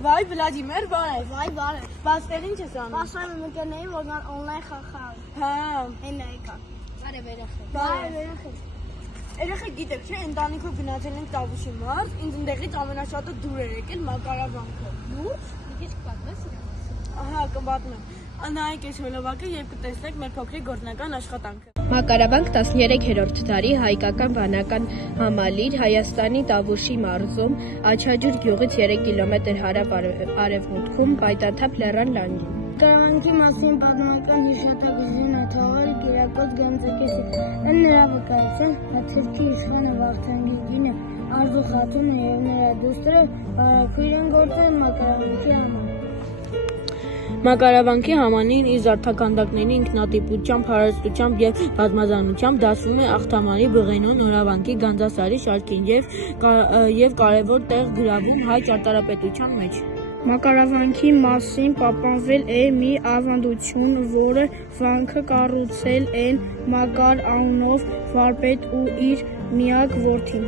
Վայ Վլադիմիր, բարև։ Վայ բարև։ Բաստեր ինչ ես անում։ Ասում եմ ընկերներին, որ ման օնլայն խաղ։ Հա։ Էն եկա։ Բարև երեխեք։ Բարև երեխեք։ Երեխեք գիտեք, չէ, ընտանիքով գնացել ենք Տավուշի մարզ, ինձ ընդեղից ամենաշատը դուր էր եկել Մակարավանքը։ Դուր։ Մի քիչ կպատմես իրան։ Ահա, կպատմեմ։ Նայեք այս հոլովակը եւ կտեսնեք մեր փոքրիկ գործնական աշխատանքը։ Մակարավանք 13-րդ դարի հայկական վանական համալիր Հայաստանի Տավուշի մարզում Աչաջուր գյուղից 3 կիլոմետր հարավ-արևմուտքում Պայտաթափ լեռան լանջին։ Մակարավանքի մասին պատմական հիշատակություն է թողել Կիրակոս Գանձակեսից։ Ըստ նրա վկայության, Աթերքի իշխանը Վարդանգի կինը Արզու խաթունը եւ նրա դուստրը Արաքույր են գործել Մակարավանքի համար։ Մակարավանքի համանին իր զարդաքանդակների ինքնատիպությամբ, հարստությամբ եւ բազմազանությամբ դասվում է Ախթամանի, Բղենու, Նորավանքի, Գանձասարի շարքին եւ կարեւոր տեղ գրավում հայ ճարտարապետության մեջ։ Մակարավանքի մասին պահպանվել է մի ավանդություն, որը վանքը կառուցել են Մակար անունով վարպետ ու իր միակ որդին։